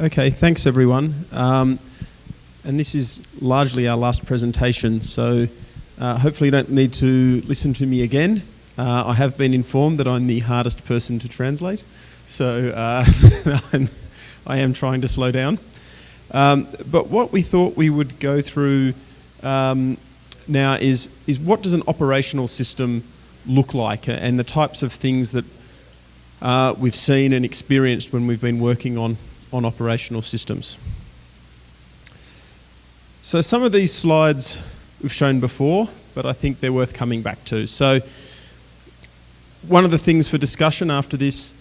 Okay, thanks everyone. And this is largely our last presentation, so hopefully you don't need to listen to me again. I have been informed that I'm the hardest person to translate, so I am trying to slow down. But what we thought we would go through now is what does an operational system look like, and the types of things that we've seen and experienced when we've been working on operational systems. So some of these slides we've shown before, but I think they're worth coming back to. So one of the things for discussion after this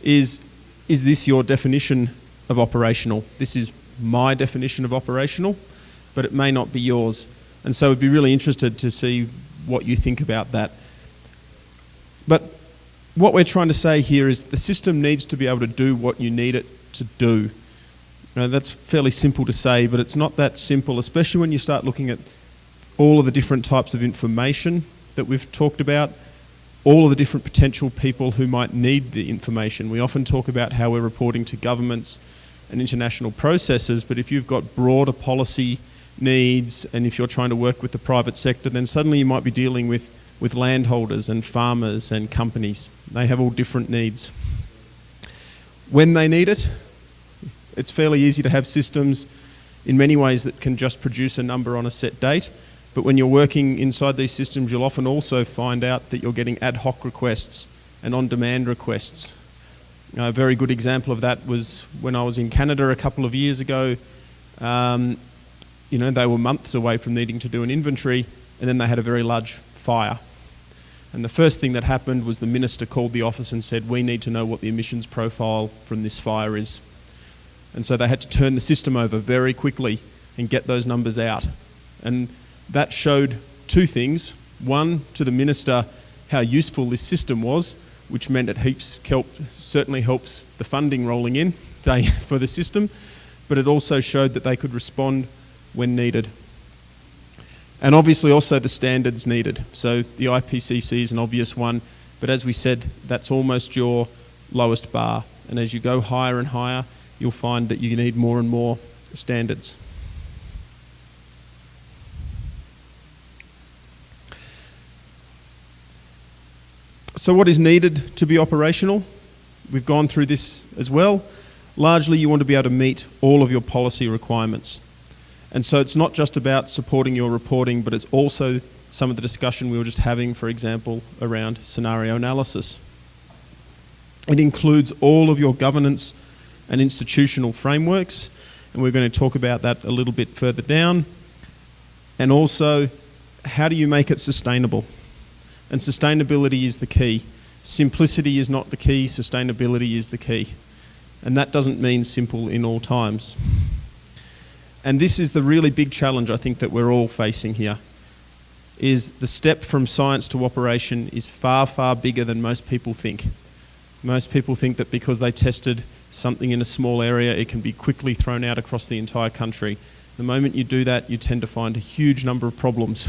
is this your definition of operational? This is my definition of operational, but it may not be yours. And so we'd be really interested to see what you think about that. But what we're trying to say here is the system needs to be able to do what you need it to do. That's fairly simple to say, but it's not that simple, especially when you start looking at all of the different types of information that we've talked about, all of the different potential people who might need the information. We often talk about how we're reporting to governments and international processes, but if you've got broader policy needs and if you're trying to work with the private sector, then suddenly you might be dealing with landholders and farmers and companies. They have all different needs. When they need it, it's fairly easy to have systems in many ways that can just produce a number on a set date. But when you're working inside these systems, you'll often also find out that you're getting ad hoc requests and on-demand requests. A very good example of that was when I was in Canada a couple of years ago. They were months away from needing to do an inventory, and then they had a very large fire. And the first thing that happened was the minister called the office and said, we need to know what the emissions profile from this fire is. And so they had to turn the system over very quickly and get those numbers out. And that showed two things. One, to the minister, how useful this system was, which meant it certainly helps the funding rolling in for the system, but it also showed that they could respond when needed. And obviously also the standards needed. So the IPCC is an obvious one, but as we said, that's almost your lowest bar. And as you go higher and higher, you'll find that you need more and more standards. So what is needed to be operational? We've gone through this as well. Largely, you want to be able to meet all of your policy requirements. And so it's not just about supporting your reporting, but it's also some of the discussion we were just having, for example, around scenario analysis. It includes all of your governance and institutional frameworks, and we're going to talk about that a little bit further down. And also, how do you make it sustainable? And sustainability is the key. Simplicity is not the key, sustainability is the key. And that doesn't mean simple in all times. And this is the really big challenge I think that we're all facing here, is the step from science to operation is far, far bigger than most people think. Most people think that because they tested something in a small area, it can be quickly thrown out across the entire country. The moment you do that, you tend to find a huge number of problems.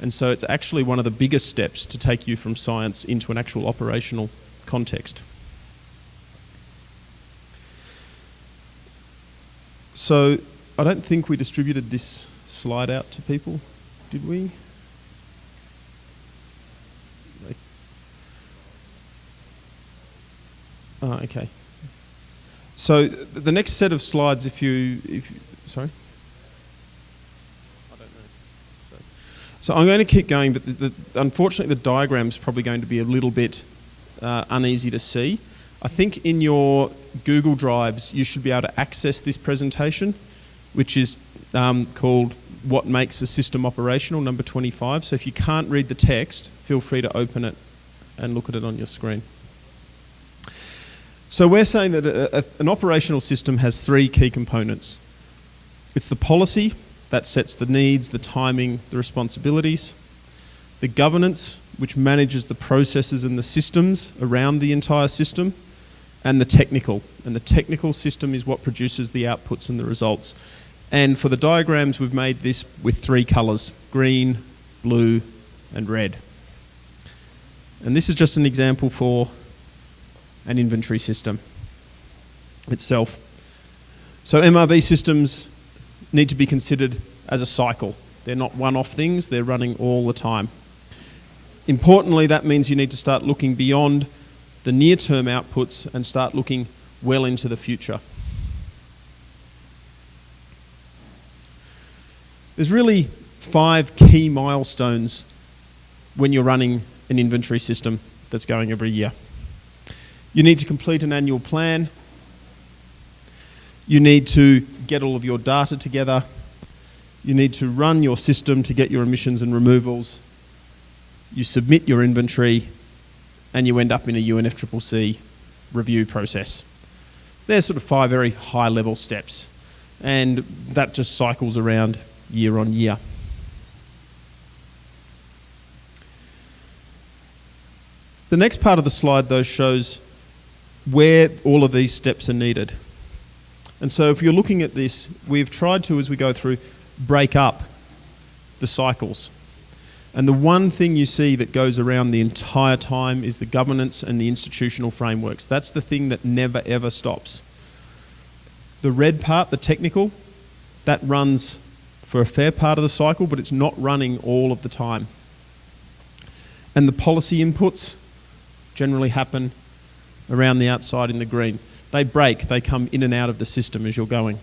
And so it's actually one of the biggest steps to take you from science into an actual operational context. So I don't think we distributed this slide out to people, did we? Okay. So the next set of slides, sorry? I don't know. So I'm going to keep going, but unfortunately the diagram's probably going to be a little bit uneasy to see. I think in your Google Drives you should be able to access this presentation, which is called What Makes a System Operational, number 25. So if you can't read the text, feel free to open it and look at it on your screen. So we're saying that an operational system has three key components. It's the policy, that sets the needs, the timing, the responsibilities. The governance, which manages the processes and the systems around the entire system. And the technical. And the technical system is what produces the outputs and the results. And for the diagrams, we've made this with three colours: green, blue, and red. And this is just an example for an inventory system itself. So MRV systems need to be considered as a cycle. They're not one-off things, they're running all the time. Importantly, that means you need to start looking beyond the near-term outputs and start looking well into the future. There's really 5 key milestones when you're running an inventory system that's going every year. You need to complete an annual plan. You need to get all of your data together. You need to run your system to get your emissions and removals. You submit your inventory, and you end up in a UNFCCC review process. There's sort of 5 very high-level steps, and that just cycles around year on year. The next part of the slide, though, shows where all of these steps are needed. And so if you're looking at this, we've tried to, as we go through, break up the cycles. And the one thing you see that goes around the entire time is the governance and the institutional frameworks. That's the thing that never, ever stops. The red part, the technical, that runs for a fair part of the cycle, but it's not running all of the time. And the policy inputs generally happen around the outside in the green. They break, they come in and out of the system as you're going.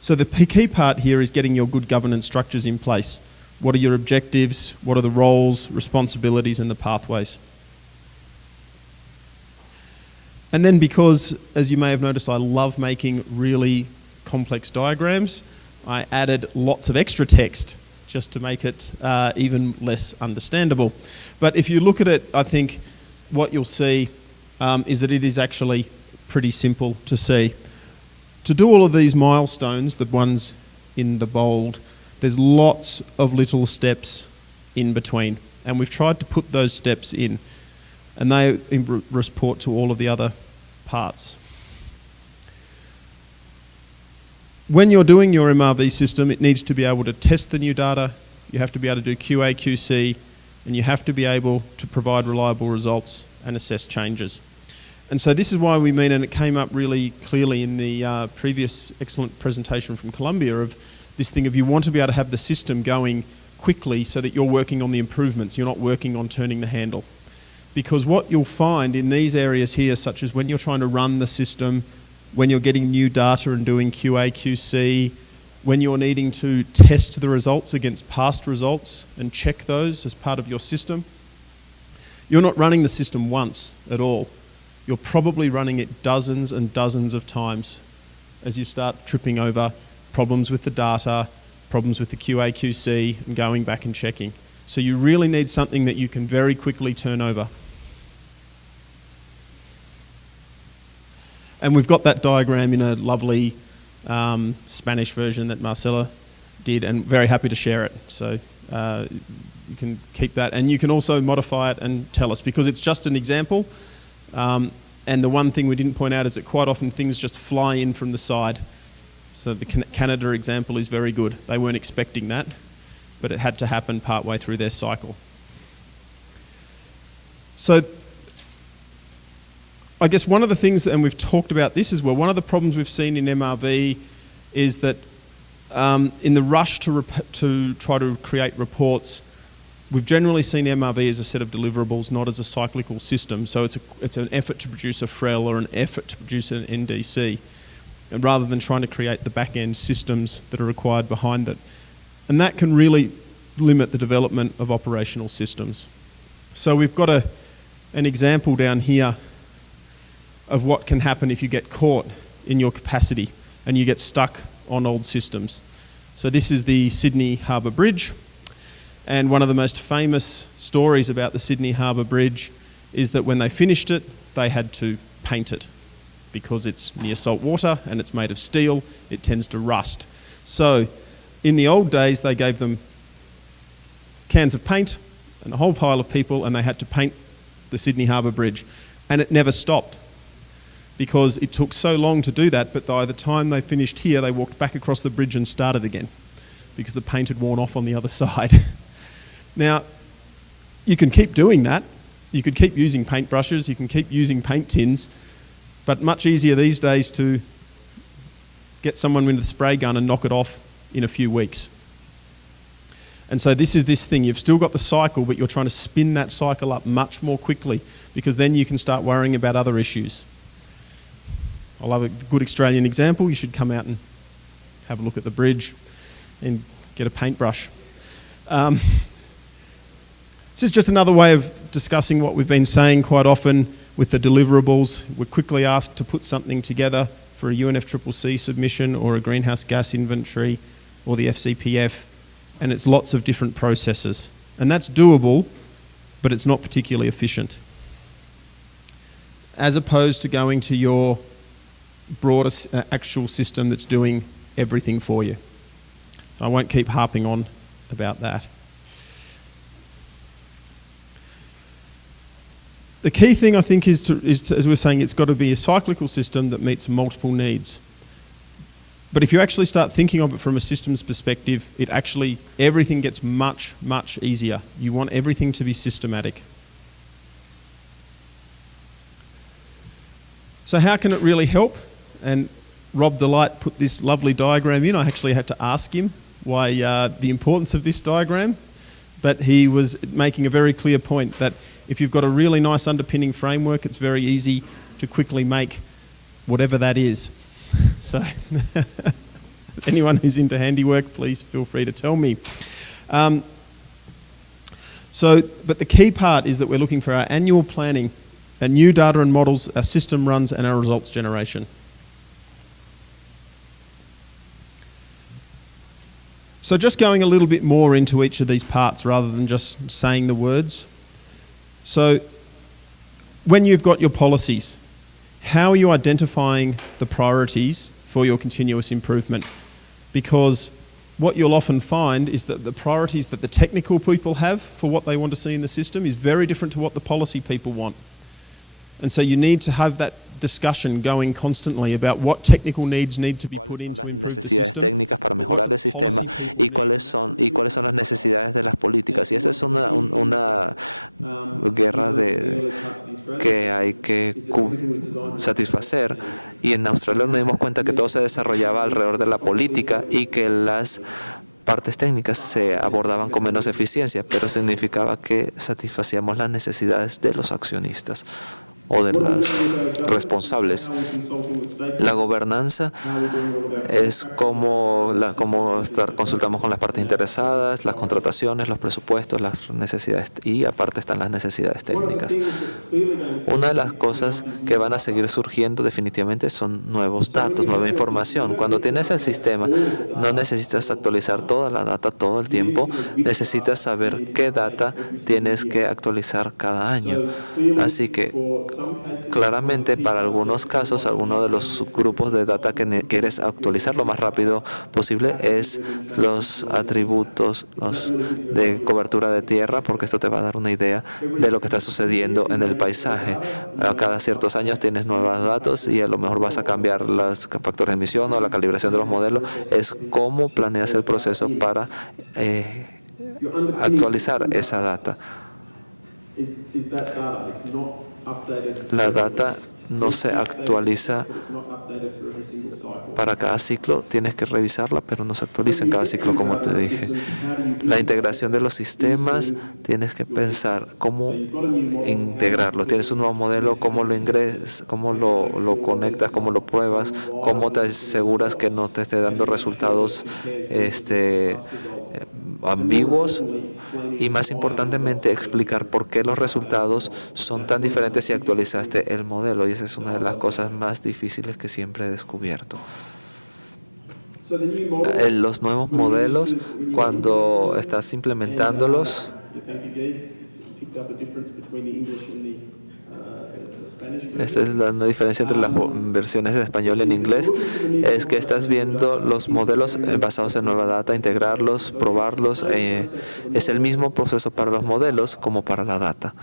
So the key part here is getting your good governance structures in place. What are your objectives? What are the roles, responsibilities, and the pathways? And then because, as you may have noticed, I love making really complex diagrams, I added lots of extra text just to make it even less understandable. But if you look at it, I think what you'll see is that it is actually pretty simple to see. To do all of these milestones, the ones in the bold, there's lots of little steps in between. And we've tried to put those steps in. And they report to all of the other parts. When you're doing your MRV system, it needs to be able to test the new data, you have to be able to do QA, QC, and you have to be able to provide reliable results and assess changes. And so this is why we mean, and it came up really clearly in the previous excellent presentation from Columbia, of this thing of you want to be able to have the system going quickly so that you're working on the improvements, you're not working on turning the handle. Because what you'll find in these areas here, such as when you're trying to run the system, when you're getting new data and doing QA, QC, when you're needing to test the results against past results and check those as part of your system, you're not running the system once at all. You're probably running it dozens and dozens of times as you start tripping over problems with the data, problems with the QA, QC, and going back and checking. So you really need something that you can very quickly turn over. And we've got that diagram in a lovely Spanish version that Marcela did, and very happy to share it. So you can keep that, and you can also modify it and tell us, because it's just an example. And the one thing we didn't point out is that quite often things just fly in from the side. So the Canada example is very good. They weren't expecting that, but it had to happen partway through their cycle. So I guess one of the things, and we've talked about this as well, one of the problems we've seen in MRV is that in the rush to try to create reports, we've generally seen MRV as a set of deliverables, not as a cyclical system. So it's an effort to produce a FREL or an effort to produce an NDC, and rather than trying to create the back-end systems that are required behind it. And that can really limit the development of operational systems. So we've got an example down here of what can happen if you get caught in your capacity and you get stuck on old systems. So this is the Sydney Harbour Bridge. And one of the most famous stories about the Sydney Harbour Bridge is that when they finished it, they had to paint it because it's near salt water and it's made of steel, it tends to rust. So in the old days, they gave them cans of paint and a whole pile of people, and they had to paint the Sydney Harbour Bridge. And it never stopped because it took so long to do that, but by the time they finished here, they walked back across the bridge and started again because the paint had worn off on the other side. Now, you can keep doing that. You could keep using paintbrushes, you can keep using paint tins, but much easier these days to get someone with a spray gun and knock it off in a few weeks. And so this is this thing, you've still got the cycle, but you're trying to spin that cycle up much more quickly, because then you can start worrying about other issues. I'll have a good Australian example. You should come out and have a look at the bridge and get a paintbrush. This is just another way of discussing what we've been saying quite often with the deliverables. We're quickly asked to put something together for a UNFCCC submission or a greenhouse gas inventory or the FCPF, and it's lots of different processes. And that's doable, but it's not particularly efficient. As opposed to going to your broader actual system that's doing everything for you. I won't keep harping on about that. The key thing, I think, is as we're saying, it's got to be a cyclical system that meets multiple needs. But if you actually start thinking of it from a systems perspective, everything gets much, much easier. You want everything to be systematic. So how can it really help? And Rob Delight put this lovely diagram in. I actually had to ask him why the importance of this diagram, but he was making a very clear point that if you've got a really nice underpinning framework, it's very easy to quickly make whatever that is. So anyone who's into handiwork, please feel free to tell me. But the key part is that we're looking for our annual planning, our new data and models, our system runs, and our results generation. So just going a little bit more into each of these parts rather than just saying the words. So when you've got your policies, how are you identifying the priorities for your continuous improvement? Because what you'll often find is that the priorities that the technical people have for what they want to see in the system is very different to what the policy people want. And so you need to have that discussion going constantly about what technical needs need to be put into las necesidades técnicas para mejorar el sistema y cuáles son las necesidades de las políticas. Y esa es una guerra que hay que satisfacer. Y en Australia nos dimos cuenta que todo se desarrollaba alrededor de la política y que las partes técnicas se abordaban con menos eficiencia, pero significaba que satisfacíamos las necesidades de los accionistas o de los responsables. La gobernanza es como consultamos con las partes interesadas, las contrataciones, los presupuestos, las necesidades, y aparte están las necesidades técnicas. Una de las cosas que van a seguir surgiendo definitivamente son nuevos datos, nueva información. Cuando tienes el sistema, no necesitas actualizar toda la data todo el tiempo, necesitas saber qué data tienes que actualizar cada año. Así que claramente, para algunos casos, algunos de los grupos de data que quieres actualizar lo más rápido posible es los atributos de cobertura de tierra, porque esto te va a dar una idea de lo que está sucediendo en el paisaje. A cada ciertos años tienes nuevos datos y a lo mejor vas a cambiar los factores de emisión o la calibración de los modelos. Es cómo planeas el proceso para actualizar esa data. La data no se actualiza para cada ciclo, tienes que revisarla, pero no se actualiza en cada ciclo, como te dije. La integración de los sistemas, tienes que pensar cómo integrarlo. Tienes un nuevo modelo, cómo lo ingresas, cómo lo conectas, cómo lo pruebas, cómo te aseguras que no te esté dando resultados ambiguos, y más importantemente explicar por qué los resultados son tan diferentes si actualizaste el modelo, y esa es una de las cosas más difíciles que siempre he descubierto. Los nuevos modelos, cuando estás implementándolos, esta es la diferencia entre las versiones en español y en inglés, es que estás viendo los modelos basados en nueva data, integrarlos, probarlos. Es el mismo proceso para los modelos como para la data.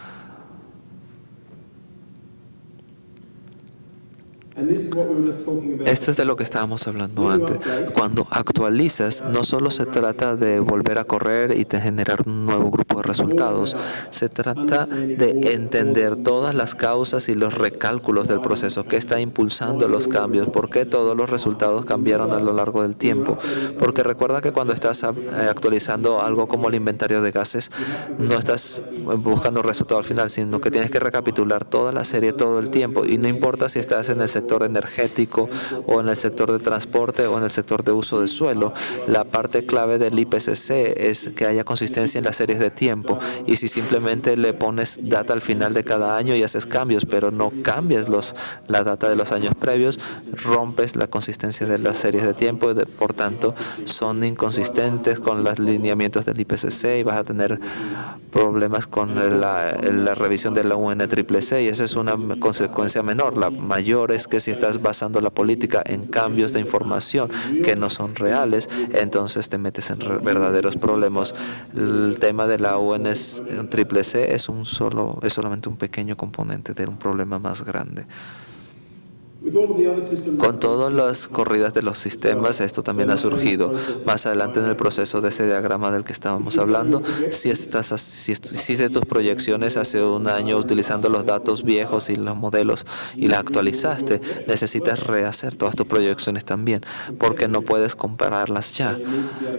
Esto es de lo que estábamos hablando antes. Cuando actualizas, no solo se trata de volver a correr y de generar un nuevo grupo de resultados, se trata de entender todas las causas y los recálculos del proceso, qué está impulsando los cambios, por qué todos los resultados cambiaron a lo largo del tiempo. Porque recuerda que cuando estás actualizando algo como el inventario de gases, no estás buscando un resultado al final, sino que tienes que recapitular toda la serie todo el tiempo. Y no importa si estás en el sector energético o en el sector de transporte o en el sector de uso de suelo, la parte clave del IPCC es que haya consistencia en las series de tiempo. Y si simplemente le pones data al final de cada año y haces cambios, pero no cambias la data de los años previos, rompes la consistencia de las series de tiempo y por tanto son inconsistentes con los lineamientos del IPCC y vas a tener problemas con la revisión de la UNCCC, y esa es una consecuencia menor. La mayor es que si estás basando la política en cambios de información que no son reales, entonces te metes en verdaderos problemas. El tema de la UNCCC es solamente un pequeño componente de un problema más grande. Con todas las corridas de los sistemas, esto también ha surgido más adelante en el proceso de ese diagrama del que estábamos hablando. Si hiciste tus proyecciones hace un año utilizando los datos viejos y los modelos y las actualizaste, necesitas rehacer todas tus proyecciones también, porque no puedes compararlas ya.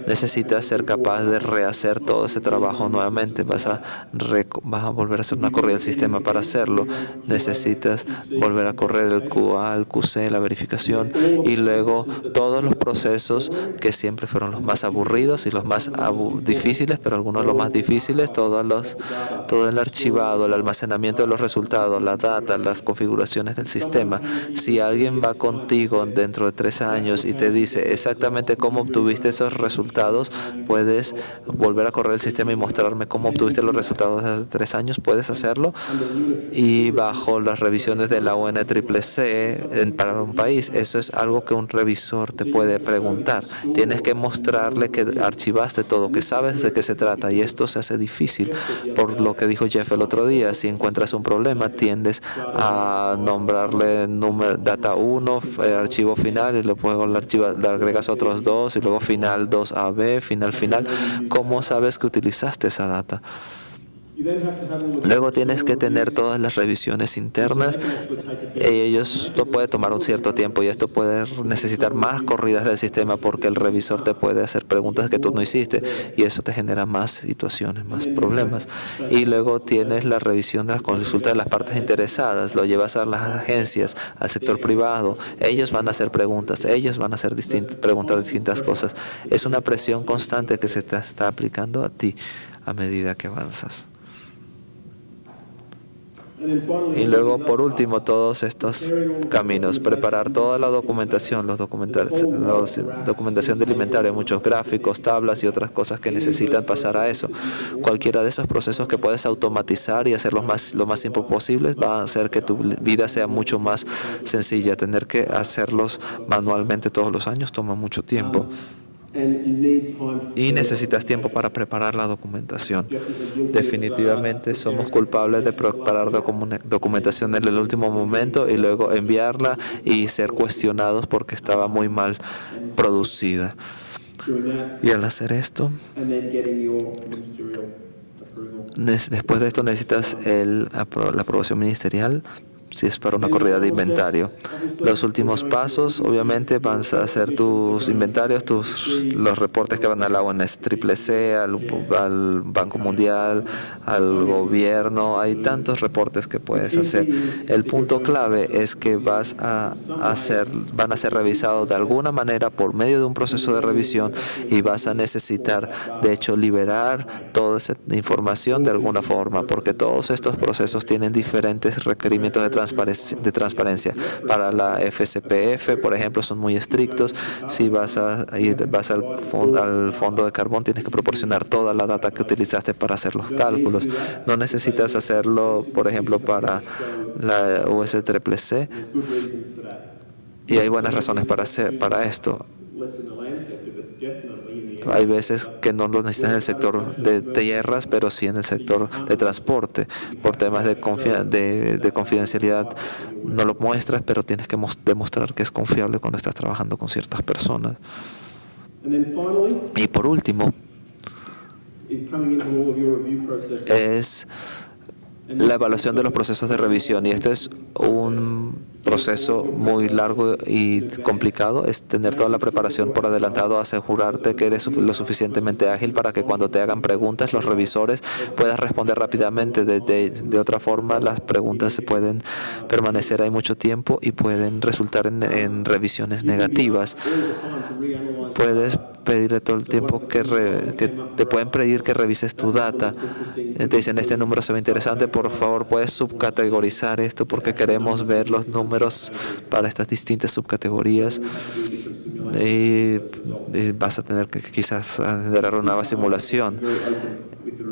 Necesitas ser capaz de rehacer todo ese trabajo nuevamente. Vas a volver a hacer una corrida del sistema para hacerlo. Necesitas volver a correr el QA, el QC, la verificación, y luego todos los procesos que siempre fueron los más aburridos y los más difíciles, pero algunos de los más difíciles, todo el archivado, el almacenamiento de los resultados, la data, las configuraciones del sistema. Si alguien va contigo dentro de 3 años y te dice exactamente cómo obtuviste esos resultados, puedes volver a correr el sistema y mostrarme cómo obtuviste los resultados de hace 3 años, puedes hacerlo. Y bajo las revisiones de la UNCCC para un país, eso es algo que un revisor te puede preguntar. Tienes que mostrarle que archivaste todo, que sabes de qué se trata, y esto se hace difícil por lo que dijo Jeff el otro día. Si encuentras un problema, tiendes a nombrarle data 1, archivo final, y luego le agregas otros 2 y luego final 2AB, final. ¿Cómo sabes que utilizaste esa data? Luego tienes que tener todas las revisiones internas, y esto puede tomar un cierto tiempo, y esto puede necesitar más corridas del sistema porque el revisor te puede hacer preguntas que tú no hiciste, y eso te genera más situaciones, más problemas. Y luego tienes la revisión de las consultas de las partes interesadas, lo llevas a las agencias, al sector privado, ellos van a hacer preguntas, ellos van a hacer preguntas de distintas cosas. Es una presión constante que se te está aplicando a ti a medida que avanzas. Y luego, por último, todos estos caminos, preparar toda la documentación, documentación del inventario, muchos gráficos, tablas y otras cosas que necesitan pasar a eso. Cualquiera de esos procesos que puedes automatizar y hacerlos lo más simple posible va a hacer que tu vida sea mucho más sencilla. Tener que hacerlos manualmente todos los años toma mucho tiempo. Y necesitas tiempo para preparar la documentación. Definitivamente somos culpables de preparar documentación en el último momento y luego enviarla y ser cuestionados porque estaba muy mal producida. Y al hacer esto, después de esto necesitas la aprobación ministerial, si es para una corrida de inventario. Los últimos pasos, obviamente, van a hacer tus inventarios, los reportes que van a la UNCCC, al Banco Mundial, al gobierno. Hay tantos reportes que puedes hacer. El punto clave es que van a ser revisados de alguna manera por medio de un proceso de revisión, y vas a necesitar, de hecho, liberar toda esa información de alguna forma, porque todos estos procesos tienen diferentes requerimientos de transparencia. Para la FCPF, por ejemplo, son muy estrictos. Si vas al fondo de carbón, tienes que proporcionar toda la data que utilizaste para hacer los cálculos. No necesitas hacerlo, por ejemplo, para la UNCCC, y hay buenas razones para esto. Hay veces que no lo necesitan en el sector de tierras, pero sí en el sector de transporte. Por temas de confidencialidad no lo muestras, pero tienes que demostrar que es confiable cuando estás trabajando con ciertas personas. Y por último, es la evaluación de los procesos de revisión. Y este es un proceso muy largo y complicado. Es tener toda la preparación por adelantado, asegurarte que eres lo suficientemente ágil para que cuando te hagan preguntas los revisores puedas responder rápidamente. De otra forma, las preguntas se pueden permanecer ahí mucho tiempo y pueden resultar en revisiones negativas. Puedes pedirle todo el tiempo que te pueden pedir que revises tu data. Te dicen, este número se ve interesante, por favor puedes subcategorizar esto porque queremos ver los números para estas distintas subcategorías. Y vas a tener que quizás generar una nueva simulación.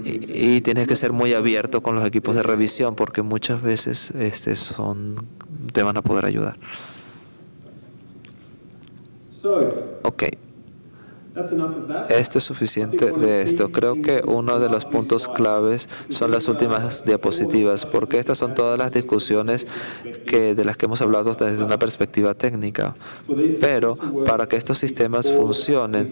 Y tienes que ser muy abierto con los equipos de revisión porque muchas veces te van a poder ayudar. Ok. Esto es suficiente de esto. Creo que uno de los puntos claves son las últimas diapositivas, porque estas son todas las discusiones de las que hemos hablado desde una perspectiva técnica. Pero para que estos sistemas funcionen,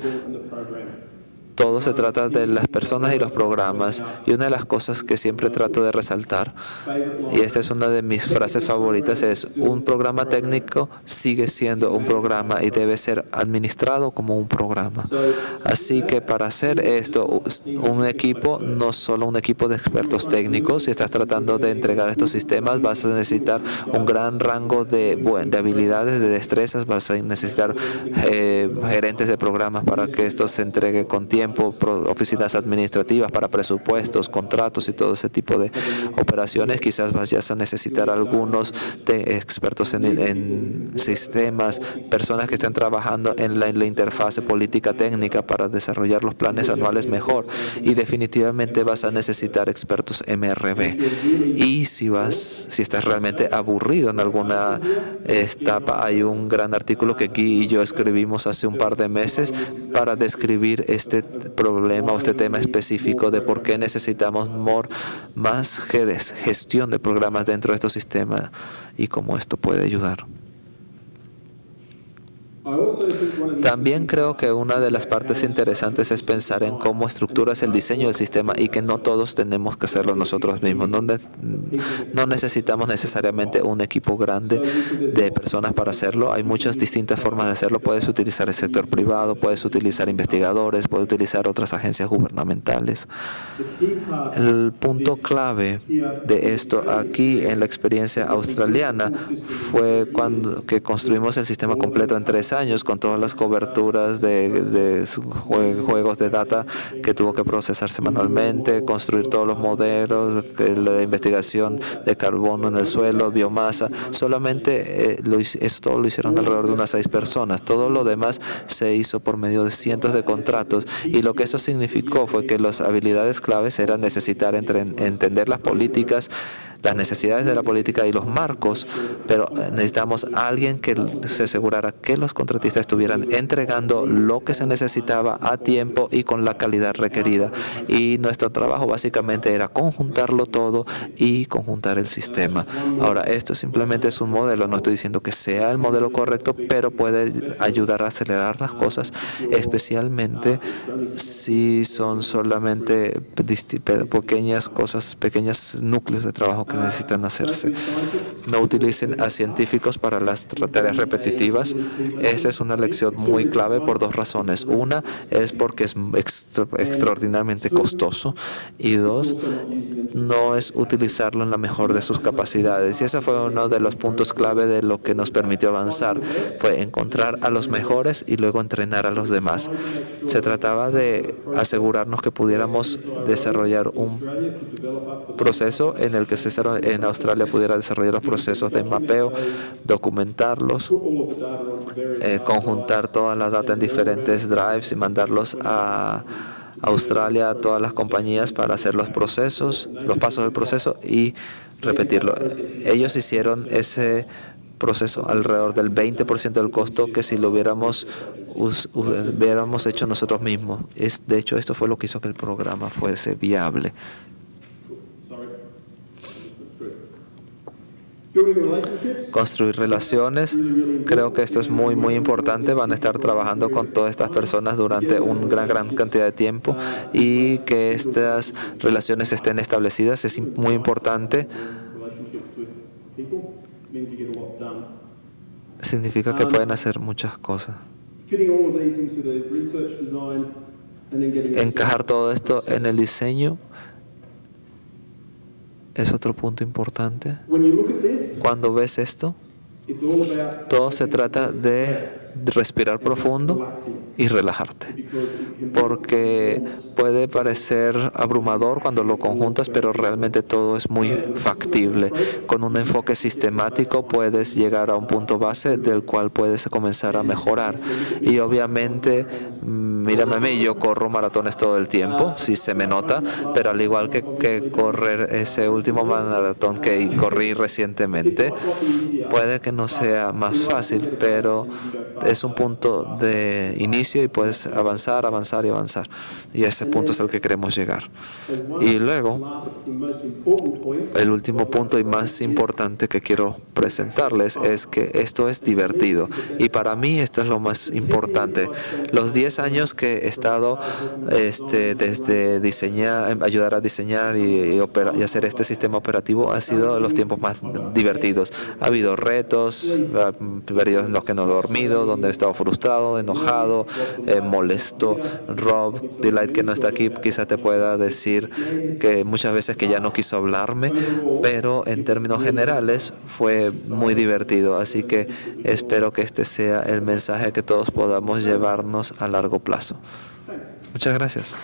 todo se trata de las personas y los programas. Y una de las cosas que siempre trato de resaltar, y esta es una de mis frases favoritas, es: un programa técnico sigue siendo un programa y debe ser administrado como un programa. Así que para hacer esto, un equipo, no solo un equipo de expertos técnicos, si estás tratando de entregar estos sistemas, vas a necesitar un gran rango de habilidades, de destrezas, vas a necesitar gerentes de programas para que esto se entregue con tiempo, oficinas administrativas para presupuestos, contratos y todo ese tipo de operaciones. Quizás vayas a necesitar algunos expertos en sistemas, personas que estén trabajando en la interfase política técnica para desarrollar los planes anuales mejor. Y definitivamente vas a necesitar expertos MRB. Y si estás realmente aburrido en alguna etapa, hay un gran artículo que Key y yo escribimos hace un par de meses para describir este problema o este tema específico de por qué necesitamos más gestión de programas dentro de estos sistemas y cómo esto puede ayudar. También creo que una de las partes interesantes es pensar en cómo estructuras el diseño del sistema y que no todos tenemos que hacerlo nosotros mismos. No necesitamos necesariamente un equipo grande de personas para hacerlo. Hay muchas distintas formas de hacerlo. Puedes utilizar el sector privado, puedes utilizar investigadores, puedes utilizar otras agencias gubernamentales. El punto clave de esto aquí en la experiencia australiana fue que construimos el sistema completo en 3 años con todas las coberturas de juegos de data que tuvo que procesarse manualmente, construir todos los modelos, la investigación de carbono en el suelo, biomasa. Solamente todo lo hicieron alrededor de unas 6 personas. Todo lo demás se hizo por medio de cientos de contratos, y lo que eso significó fue que las habilidades claves eran necesitar entender las políticas, las necesidades de la política y los marcos, pero necesitamos a alguien que se asegurara que los contratistas estuvieran entregando lo que se necesitaba a tiempo y con la calidad requerida. Y nuestro trabajo básicamente era conjuntarlo todo y conjuntar el sistema. Ahora, esto simplemente es un modelo, no estoy diciendo que sea el modelo correcto, pero puede ayudar a acelerar las cosas, especialmente si son solamente pequeñas cosas, pequeños núcleos de trabajo que necesitan hacerse. No utilicen a científicos para las tareas repetitivas. Esta es una lección muy clave por 2 razones. Una es porque es extraordinariamente costoso, y 2, no es utilizarlo en la mejor de sus capacidades. Y ese fue uno de los puntos clave de lo que nos permitió avanzar, fue encontrar a los mejores y luego entrenar a los demás. Se trataba de asegurarnos que pudiéramos desarrollar un proceso en el que en Australia pudiera desarrollar los procesos de mapeo, documentarlos, conjuntar toda la data en diferentes drives y mandarlos a Australia a todas las compañías para hacer los pasos del proceso y repetirlo. Ellos hicieron ese proceso alrededor del 20% del costo que si lo hubiéramos hecho nosotros mismos. De hecho, esto fue lo que hizo que el programa fuese viable. Construir relaciones, creo que esto es muy, muy importante. Van a estar trabajando con todas estas personas durante una gran cantidad de tiempo y que estas relaciones estén establecidas es muy importante. Significa que pueden hacer muchas cosas. Encajar todo esto en el diseño es otro punto importante. Cuando ves esto, todo se trata de respirar profundo y relajarte, porque puede parecer abrumador cuando lo conjuntas, pero realmente todo es muy factible. Con un enfoque sistemático puedes llegar a un punto base del cual puedes comenzar a mejorar. Y obviamente, mírame a mí, yo corro maratones todo el tiempo, sí se me nota, pero al igual que correr ese último maratón que corrí recientemente, puede que no sea más fácil, pero es un punto de inicio y puedes avanzar. Y a ese punto es al que queremos llegar. Y luego, el último punto y más importante que quiero presentarles es que esto es divertido. Y para mí esto es lo más importante. Los 10 años que he estado desde ayudar a diseñar y hacer este sistema operativo han sido los tiempos más divertidos. Ha habido retos, periodos en los que no he dormido, donde he estado frustrado, enojado, molesto. Rob Delight, que no está aquí, quizá te pueda decir que muchas veces que ya no quiso hablarme, pero en términos generales fue muy divertido. Así que espero que este sea el mensaje que todos podamos llevarnos a largo plazo. Muchas gracias.